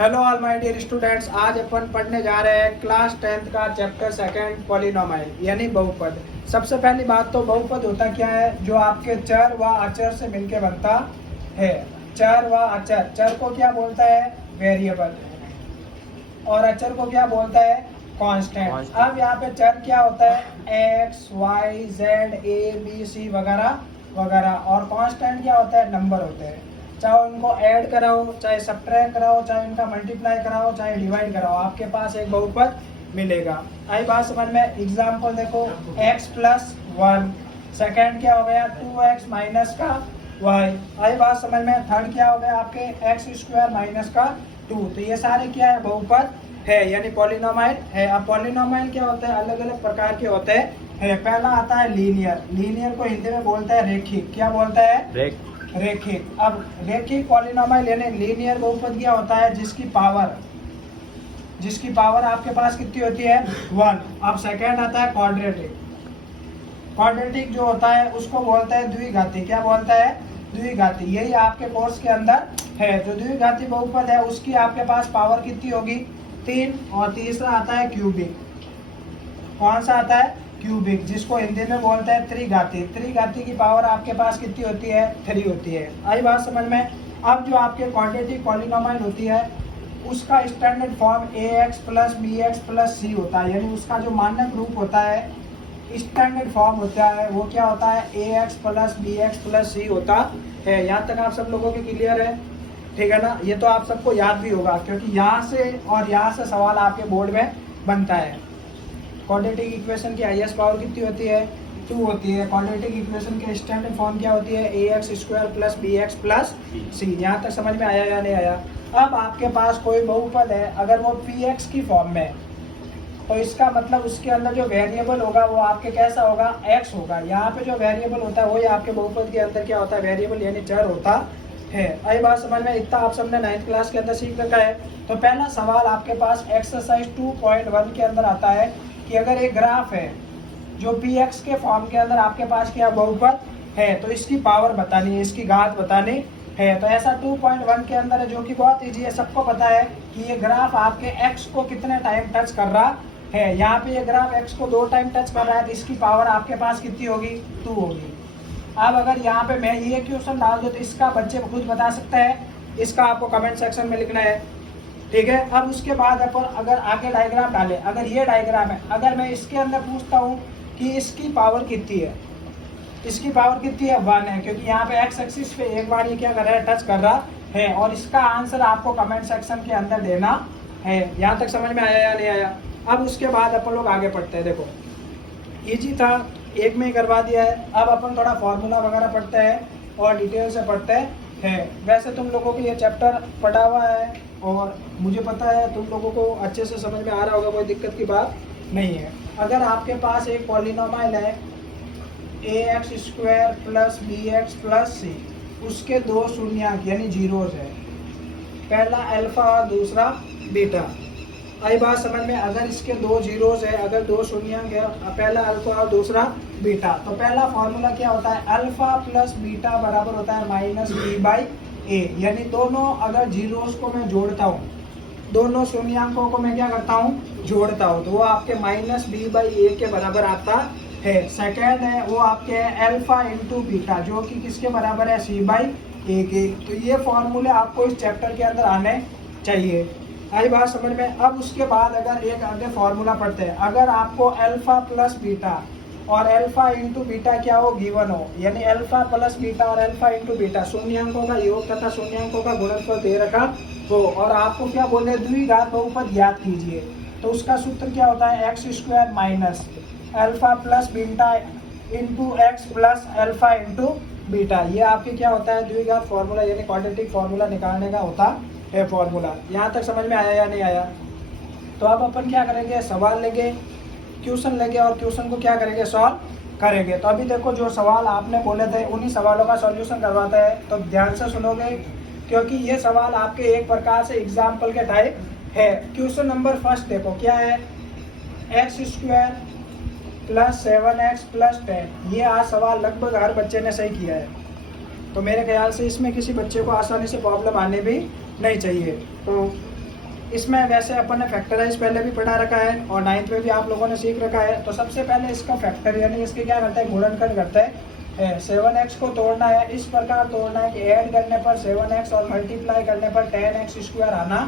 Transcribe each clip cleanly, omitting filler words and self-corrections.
Hello all my dear students, आज अपन पढ़ने जा रहे हैं क्लास 10th का चैप्टर सेकंड पॉलिनोमाइल यानी बहुपद। सबसे पहली बात तो बहुपद होता क्या है, जो आपके चर व अचर से मिलके बनता है। चर व अचर, चर को क्या बोलता है वेरिएबल और अचर को क्या बोलता है कांस्टेंट। अब यहाँ पे चर क्या होता है X Y Z A B C वगैरह वगैरह, और कांस्टेंट क्या होता है नंबर होते हैं। चाहे उनको ऐड कराओ, चाहे सब्ट्रैक्ट कराओ, चाहे उनका मल्टीप्लाई कराओ, चाहे डिवाइड कराओ, आपके पास एक बहुपद मिलेगा। आई बात समझ में। एग्जाम्पल देखो x प्लस 1, सेकेंड क्या हो गया 2x माइनस का y। आई बात समझ में। थर्ड क्या हो गया आपके x स्क्वायर माइनस का 2। तो ये सारे क्या है बहुपद है यानी पॉलिनोमाइल है। अब पॉलिनोमाइल क्या होता है, अलग अलग प्रकार के होते हैं। पहला आता है लीनियर। लीनियर को हिंदी में बोलता है रेखिक। क्या बोलता है रेखिक। अब रेखिक पॉलिनोमाइल यानी लीनियर बहुपद क्या होता है, जिसकी पावर आपके पास कितनी होती है 1। अब सेकंड आता है क्वाड्रेटिक। क्वाड्रेटिक जो होता है उसको बोलता है द्विघाती। क्या बोलता है द्विघाती। यही आपके कोर्स के अंदर है। जो द्विघाती बहुपद है उसकी आपके पास पावर कितनी होगी 3। और तीसरा आता है क्यूबिक। कौन सा आता है क्यूबिक, जिसको हिंदी में बोलते हैं त्रिघाती। त्रिघाती की पावर आपके पास कितनी होती है 3 होती है। आई बात समझ में। अब जो आपके क्वाड्रेटिक पॉलिनोमाइल होती है उसका standard form ax plus bx plus c होता है, यानी उसका जो मानक रूप होता है स्टैंडर्ड फॉर्म होता है वो क्या होता है ax plus bx plus c होता है। यहाँ तक आप सब लोगों के क्लियर है, ठीक है ना। ये तो आप सबको याद भी होगा क्योंकि यहाँ से और यहाँ से सवाल आपके बोर्ड में बनता है। क्वाड्रेटिक इक्वेशन की हाईएस्ट पावर कितनी होती है 2 होती है। क्वाड्रेटिक इक्वेशन के स्टैंडर्ड फॉर्म क्या होती है ax square plus bx plus c। यहाँ तक समझ में आया या नहीं आया। अब आपके पास कोई बहुपद है, अगर वो px की फॉर्म में, तो इसका मतलब उसके अंदर जो वेरिएबल होगा वो आपके कैसा होगा x होगा। यहाँ पे जो वेरिएबल होता है वही आपके बहुपद के अंदर क्या होता है वेरिएबल यानी चर होता है। आई बात समझ में। इतना आप सबने 9th क्लास के अंदर सीख रखा है। तो पहला सवाल आपके पास एक्सरसाइज 2.1 के अंदर आता है कि अगर एक ग्राफ है जो px के फॉर्म के अंदर आपके पास क्या बहुपद है, तो इसकी पावर बतानी है, इसकी घात बतानी है। तो ऐसा 2.1 के अंदर है जो कि बहुत ईजी है। सबको पता है कि ये ग्राफ आपके x को कितने टाइम टच कर रहा है। यहाँ पे ये ग्राफ x को 2 टाइम टच कर रहा है, तो इसकी पावर आपके पास कितनी होगी 2 होगी। अब अगर यहाँ पे मैं ये क्वेश्चन डाल दूँ तो इसका बच्चे खुद बता सकते हैं। इसका आपको कमेंट सेक्शन में लिखना है, ठीक है। अब उसके बाद अपन अगर आगे डायग्राम डालें, अगर ये डायग्राम है, अगर मैं इसके अंदर पूछता हूँ कि इसकी पावर कितनी है, इसकी पावर कितनी है 1 है, क्योंकि यहाँ पे एक्स एक्सिस पे एक बार ये क्या कर रहा है टच कर रहा है। और इसका आंसर आपको कमेंट सेक्शन के अंदर देना है। यहाँ तक समझ में आया या नहीं आया। अब उसके बाद अपन लोग आगे पढ़ते हैं। देखो ईजी था, एक में ही करवा दिया है। अब अपन थोड़ा फॉर्मूला वगैरह पढ़ते हैं और डिटेल से पढ़ते हैं। वैसे तुम लोगों को ये चैप्टर पढ़ा हुआ है और मुझे पता है तुम लोगों को अच्छे से समझ में आ रहा होगा, कोई दिक्कत की बात नहीं है। अगर आपके पास एक पॉलिनोमाइल है ax square plus bx plus c, उसके 2 शून्यंक यानी जीरोस है, पहला अल्फा और दूसरा बीटा। आई बात समझ में। अगर इसके 2 जीरोस है, अगर 2 शून्यंक है, पहला अल्फा और दूसरा बीटा, तो पहला फॉर्मूला क्या होता है अल्फा प्लस बीटा बराबर होता है माइनस बी बाई ए। यानी दोनों अगर जीरोस को मैं जोड़ता हूँ, दोनों शून्यंकों को मैं क्या करता हूँ जोड़ता हूँ, तो वो आपके माइनस बी बाई ए के बराबर आता है। सेकेंड है वो आपके अल्फा इंटू बीटा, जो कि किसके बराबर है सी बाई ए के। तो ये फॉर्मूले आपको इस चैप्टर के अंदर आने चाहिए। आई बात समझ में। अब उसके बाद अगर एक आगे फॉर्मूला पढ़ते हैं, अगर आपको अल्फा प्लस बीटा और अल्फा इंटू बीटा क्या हो गिवन हो, यानी अल्फा प्लस बीटा और अल्फा इंटू बीटा शून्यंकों का योग तथा शून्यंकों का गुणनफल दे रखा हो, और आपको क्या बोले द्विघात बहुपद ज्ञात कीजिए, तो उसका सूत्र क्या होता है x square minus alpha plus beta into x plus alpha into beta. ये आपके क्या होता है द्विघात फॉर्मूला यानी क्वाड्रेटिक फॉर्मूला निकालने का होता है फॉर्मूला। यहाँ तक समझ में आया या नहीं आया। तो अब अपन क्या करेंगे, सवाल लेंगे, क्वेश्चन लेंगे और क्वेश्चन को क्या करेंगे सॉल्व करेंगे। तो अभी देखो जो सवाल आपने बोले थे उन्हीं सवालों का सॉल्यूशन करवाता है, तो ध्यान से सुनोगे क्योंकि ये सवाल आपके एक प्रकार से एग्जाम्पल के टाइप है। क्वेश्चन नंबर फर्स्ट देखो क्या है x square plus 7x plus 10। ये आज सवाल लगभग हर बच्चे ने सही किया है, तो मेरे ख्याल से इसमें किसी बच्चे को आसानी से प्रॉब्लम आने भी नहीं चाहिए। तो इसमें वैसे अपन ने फैक्टराइज पहले भी पढ़ा रखा है और 9th में भी आप लोगों ने सीख रखा है। तो सबसे पहले इसका फैक्टर यानी इसके क्या करता है, गुणनखंड करता है। 7x को तोड़ना है, इस प्रकार तोड़ना है कि ऐड करने पर 7x और मल्टीप्लाई करने पर 10x स्क्वायर आना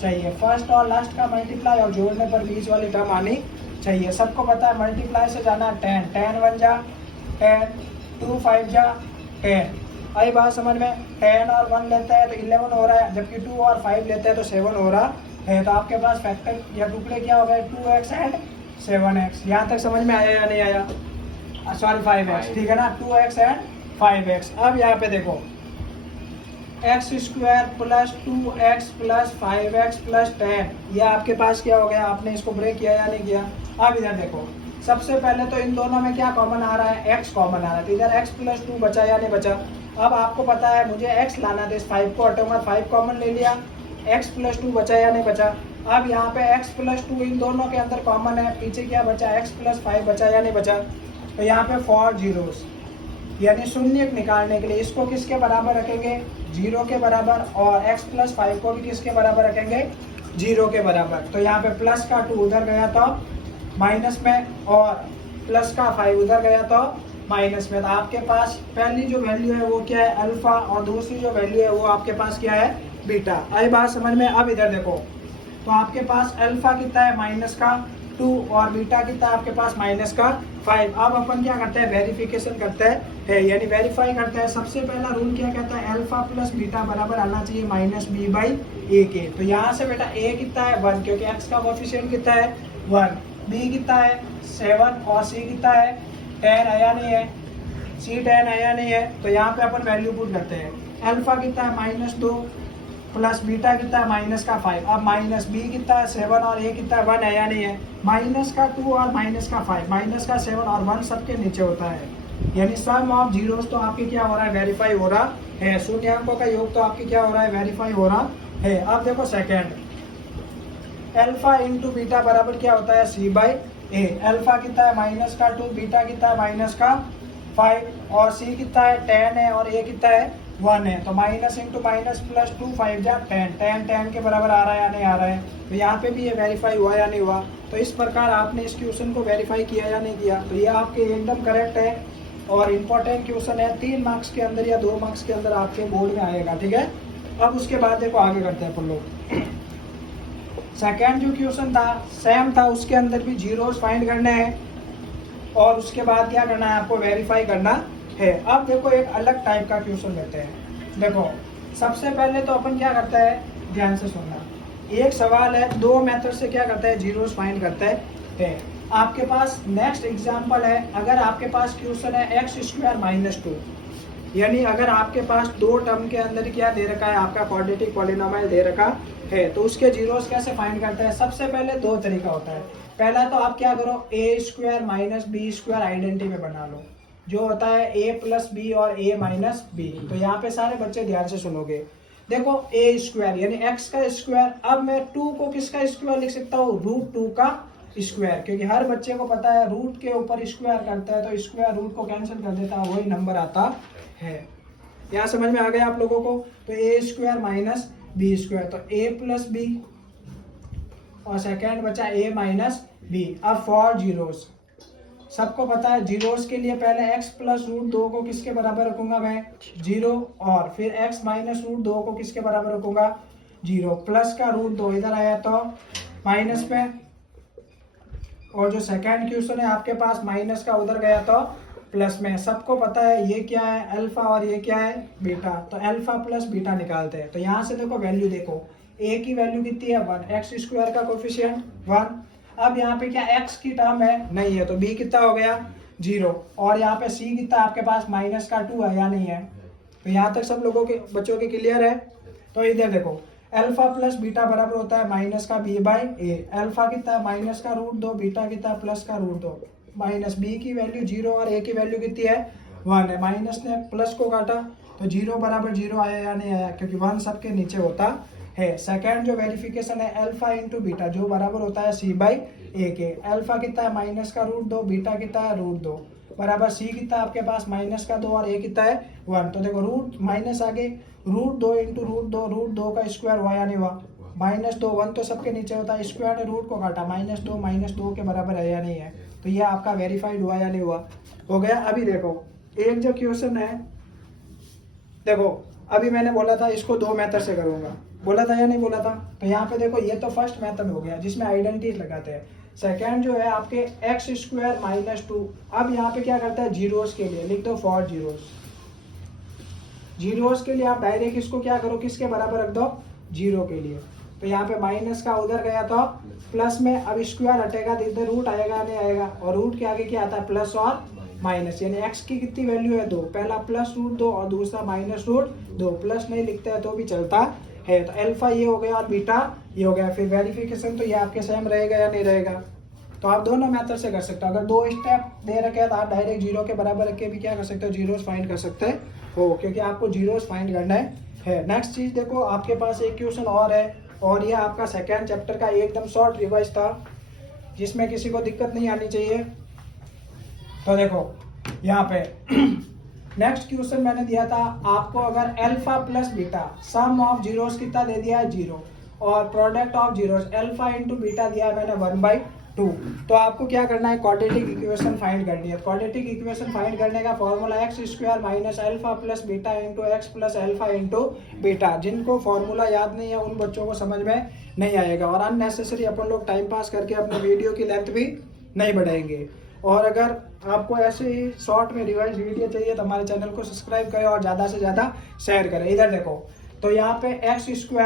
चाहिए। फर्स्ट और लास्ट का मल्टीप्लाई और जोड़ने पर बीच वाली टर्म आनी चाहिए। सबको पता है मल्टीप्लाई से जाना 10, 10 1 जा 10, 2 5 जा 10। आई बात समझ में। 10 और 1 लेते हैं तो 11 हो रहा है, जबकि 2 और 5 लेते हैं तो 7 हो रहा है। तो आपके पास फैक्टर या टुकड़े क्या हो गए, 2x एंड 7x। यहाँ तक समझ में आया या नहीं आया? सॉरी 5x, ठीक है ना, 2x एंड 5x। अब यहाँ पे देखो x square plus 2x plus 5x plus 10, ये आपके पास क्या हो गया, आपने इसको ब्रेक किया या नहीं किया? अब इधर देखो, सबसे पहले तो इन दोनों में क्या कॉमन आ रहा है, x कॉमन आ रहा है। तो इधर x प्लस 2 बचा या नहीं बचा? अब आपको पता है मुझे x लाना था, इस 5 को हटाऊंगा, 5 कॉमन ले लिया, x प्लस 2 बचा या नहीं बचा? अब यहाँ पे x प्लस 2 इन दोनों के अंदर कॉमन है, पीछे क्या बचा, x प्लस 5 बचा या नहीं बचा? तो यहाँ पे 4 जीरोस यानी शून्य निकालने के लिए इसको किसके बराबर रखेंगे, 0 के बराबर, और x प्लस 5 को भी किसके बराबर रखेंगे, 0 के बराबर। तो यहाँ पे प्लस का 2 उधर गया तो माइनस में, और प्लस का 5 उधर गया तो माइनस में। तो आपके पास पहली जो वैल्यू है वो क्या है, अल्फा, और दूसरी जो वैल्यू है वो आपके पास क्या है, बीटा। आई बात समझ में। अब इधर देखो, तो आपके पास अल्फा कितना है, माइनस का 2, और बीटा कितना है आपके पास, माइनस का 5। अब अपन क्या करते हैं, वेरिफिकेशन करते हैं, यानी वेरीफाई करते हैं। सबसे पहला रूल क्या कहता है, अल्फा प्लस बीटा बराबर आना चाहिए माइनस बी बाई ए के। तो यहाँ से बेटा ए कितना है, 1, क्योंकि एक्स का कोफिशिएंट कितना है, 1। बी कितना है, 7, और सी कितना है, 10 है या नहीं है, सी 10 है या नहीं है? तो यहाँ पे अपन वैल्यू पुट करते हैं। अल्फा कितना है, -2, प्लस बीटा कितना है, माइनस का 5। अब माइनस बी कितना है, 7, और ए कितना है, 1 है या नहीं है? माइनस का 2 और माइनस का 5, माइनस का 7 और 1 सबके नीचे होता है, यानी सम ऑफ जीरोस तो आपके क्या हो रहा है, वेरीफाई हो रहा है। शून्यांकों का योग तो आपके क्या हो रहा है, वेरीफाई हो रहा है। अब देखो सेकेंड, अल्फा इंटू बीटा बराबर क्या होता है, सी बाई ए। अल्फा कितना है, माइनस का 2, बीटा कितना है, माइनस का 5, और सी कितना है, 10 है, और ए कितना है, 1 है। तो माइनस इंटू माइनस प्लस 2, 5 जा 10, 10 10 के बराबर आ रहा है या नहीं आ रहा है? तो यहाँ पे भी ये वेरीफाई हुआ या नहीं हुआ? तो इस प्रकार आपने इस क्वेश्चन को वेरीफाई किया या नहीं किया? तो ये आपके एकदम करेक्ट है और इम्पोर्टेंट क्वेश्चन है, 3 मार्क्स के अंदर या 2 मार्क्स के अंदर आपके बोर्ड में आएगा, ठीक है। अब उसके बाद देखो आगे करते हैं अपन लोग। सेकेंड जो क्वेश्चन था सेम था, उसके अंदर भी जीरोस फाइंड करने हैं और उसके बाद क्या करना है, आपको वेरीफाई करना है। अब देखो एक अलग टाइप का क्वेश्चन लेते हैं। देखो सबसे पहले तो अपन क्या करता है, ध्यान से सुनना, एक सवाल है, 2 मेथड से क्या करता है, जीरोस फाइंड करता है। आपके पास नेक्स्ट एग्जांपल है, अगर आपके पास क्वेश्चन है x स्क्वायर माइनस 2, यानी अगर आपके पास 2 टर्म के अंदर क्या दे रखा है, आपका क्वाड्रेटिक पॉलिनोमियल दे रखा है, तो उसके जीरोस कैसे फाइंड करते हैं? सबसे पहले 2 तरीका होता है। पहला तो आप क्या करो, A square minus B square identity में बना लो, जो होता है ए प्लस बी और ए माइनस बी। तो यहाँ पे सारे बच्चे ध्यान से सुनोगे। देखो ए स्क्वायर यानी एक्स का स्क्वायर, अब मैं 2 को किसका स्क्वायर लिख सकता हूँ, √2 का स्क्वायर, क्योंकि हर बच्चे को पता है रूट के ऊपर स्क्वायर करता है तो स्क्वायर रूट को कैंसिल कर देता है, वही नंबर आता है। यहाँ समझ में आ गया आप लोगों को? तो ए स्क्वायर माइनस बी स्क्वायर, तो ए प्लस बी, और सेकेंड बचा ए माइनस बी। अब फॉर जीरोस, सबको पता है जीरोस के लिए पहले x प्लस √2 को किसके बराबर रखूंगा मैं, 0, और फिर x माइनस √2 को किसके बराबर रखूंगा, 0, प्लस का √2 इधर आया तो माइनस में, और जो सेकंड क्वेश्चन है आपके पास माइनस का उधर गया तो प्लस में। सबको पता है ये क्या है, अल्फा, और ये क्या है, बीटा। तो अल्फा प्लस बीटा निकालते हैं। तो यहाँ से देखो वैल्यू देखो, a की वैल्यू कितनी है, 1, एक्स स्क्वायर का कोफिशिएंट 1। अब यहाँ पे क्या x की टर्म है, नहीं है, तो b कितना हो गया, 0, और यहाँ पे c कितना आपके पास, माइनस का 2 है या नहीं है? तो यहाँ तक सब लोगों के बच्चों के क्लियर है? तो इधर देखो अल्फा प्लस बीटा बराबर होता है माइनस का b बाई ए। अल्फा कितना है, माइनस का √2, बीटा कितना है, प्लस का √2, माइनस b की वैल्यू 0 और a की वैल्यू कितनी है, 1 है। माइनस ने प्लस को काटा तो 0 बराबर 0 आया या नहीं आया, क्योंकि 1 सबके नीचे होता है। सेकंड जो वेरिफिकेशन है, अल्फा इंटू बीटा, जो बराबर होता है c बाई ए के। अल्फा कितना है, माइनस का √2, बीटा कितना है, √2, बराबर c कितना आपके पास, माइनस का 2, और a कितना है, 1। तो देखो रूट माइनस आगे, √2 इंटू √2, √2 का स्क्वायर हुआ या नहीं हुआ, -2 1 तो सबके नीचे होता है, स्क्वायर ने रूट को काटा, -2 के बराबर है या नहीं है, तो ये आपका वेरीफाइड हुआ या नहीं हुआ, हो गया। अभी देखो एक जो क्वेश्चन है, देखो अभी मैंने बोला था इसको 2 मेथड से करूंगा, बोला था या नहीं बोला था, तो यहाँ पे देखो ये तो फर्स्ट मेथड हो गया जिसमें आइडेंटिटी लगाते हैं। सेकेंड जो है आपके x² - 2, अब यहाँ पे क्या करता है, जीरोस के लिए लिख दो फॉर जीरोस, जीरोस के लिए आप डायरेक्ट इसको क्या करो, किसके बराबर रख दो, 0 के लिए, तो यहाँ पे माइनस का उधर गया तो प्लस में, अब स्क्वायर हटेगा तो इधर रूट आएगा नहीं आएगा, और रूट के आगे क्या आता है, प्लस और माइनस, यानी x की कितनी वैल्यू है 2, पहला +√2 और दूसरा -√2, प्लस नहीं लिखते हैं तो भी चलता है, तो अल्फा ये हो गया और बीटा ये हो गया। फिर वेरिफिकेशन तो ये आपके सेम रहेगा या नहीं रहेगा, तो आप दोनों मेथड से कर सकते हो। अगर 2 स्टेप दे रखे हैं तो आप डायरेक्ट 0 के बराबर रख के भी क्या कर सकते हो, जीरोस फाइंड कर सकते हो, क्योंकि आपको जीरोस फाइंड करना है। नेक्स्ट चीज देखो, आपके पास एक क्वेश्चन और है, और ये आपका सेकेंड चैप्टर का एकदम शॉर्ट रिवाइज था जिसमें किसी को दिक्कत नहीं आनी चाहिए। तो देखो यहाँ पे नेक्स्ट क्वेश्चन मैंने दिया था आपको, अगर alpha plus beta, sum of zeros कितना दे दिया है 0, और product of zeros alpha into beta दिया है मैंने 1/2, तो आपको क्या करना है, क्वाड्रेटिक इक्वेशन फाइंड करनी है। क्वाड्रेटिक इक्वेशन फाइंड करने का formula x² - alpha plus beta into x plus alpha into beta. जिनको फॉर्मूला याद नहीं है उन बच्चों को समझ में नहीं आएगा, और अननेसेसरी अपन लोग टाइम पास करके अपने वीडियो की लेंथ भी नहीं बढ़ाएंगे। और अगर आपको ऐसे ही शॉर्ट में रिवाइज वीडियो चाहिए तो हमारे चैनल को सब्सक्राइब करें और ज़्यादा से ज़्यादा शेयर करें। इधर देखो, तो यहाँ पे x²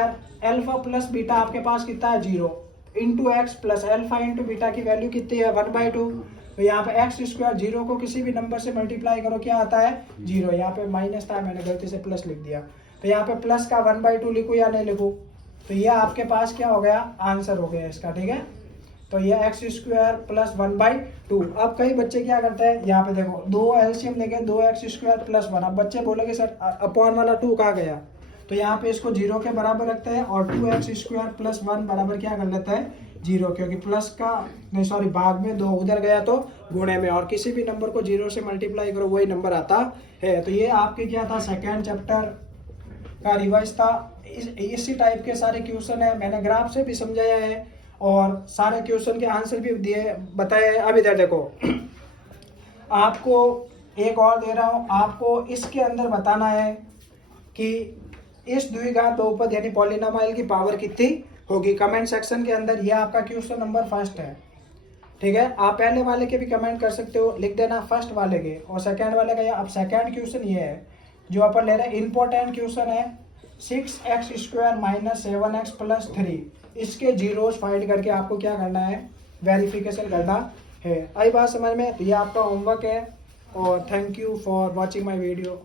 अल्फा प्लस बीटा आपके पास कितना है 0, into x plus alpha into beta की वैल्यू कितनी है 1/2, तो यहाँ पे x² 0 को किसी भी नंबर से मल्टीप्लाई करो क्या आता है 0, यहाँ पे माइनस था मैंने गलती से प्लस लिख दिया, तो यहाँ पे प्लस का 1/2 लिखूँ या नहीं लिखूँ, तो ये आपके पास क्या हो गया, आंसर हो गया इसका, ठीक है। तो ये x² प्लस 1/2। अब कई बच्चे क्या करते हैं, यहाँ पे देखो 2 एलसीएम लेके 2x² प्लस 1, अब बच्चे बोलेंगे सर अपॉन वाला 2 कहाँ गया, तो यहाँ पे इसको 0 के बराबर रखते हैं, और 2x² प्लस 1 बराबर क्या कर लेते हैं 0, क्योंकि प्लस का नहीं सॉरी भाग में 2 उधर गया तो गुणे में, और किसी भी नंबर को 0 से मल्टीप्लाई करो वही नंबर आता है। तो ये आपके क्या था, सेकेंड चैप्टर का रिवाइज था। इसी टाइप के सारे क्वेश्चन है, मैंने ग्राफ से भी समझाया है और सारे क्वेश्चन के आंसर भी दिए बताए हैं। अब इधर देखो आपको एक और दे रहा हूं, आपको इसके अंदर बताना है कि इस द्विघात बहुपद यानी पॉलिनोमियल की पावर कितनी होगी। कमेंट सेक्शन के अंदर ये आपका क्वेश्चन नंबर फर्स्ट है, ठीक है। आप पहले वाले के भी कमेंट कर सकते हो, लिख देना फर्स्ट वाले के और सेकंड वाले का। अब सेकंड क्वेश्चन ये है जो अपन ले रहे हैं, इंपॉर्टेंट क्वेश्चन है, 6x² - 7x + 3, इसके जीरोस फाइंड करके आपको क्या करना है, वेरिफिकेशन करना है। आई बात समझ में, तो ये आपका होमवर्क है, और thank you for watching my video.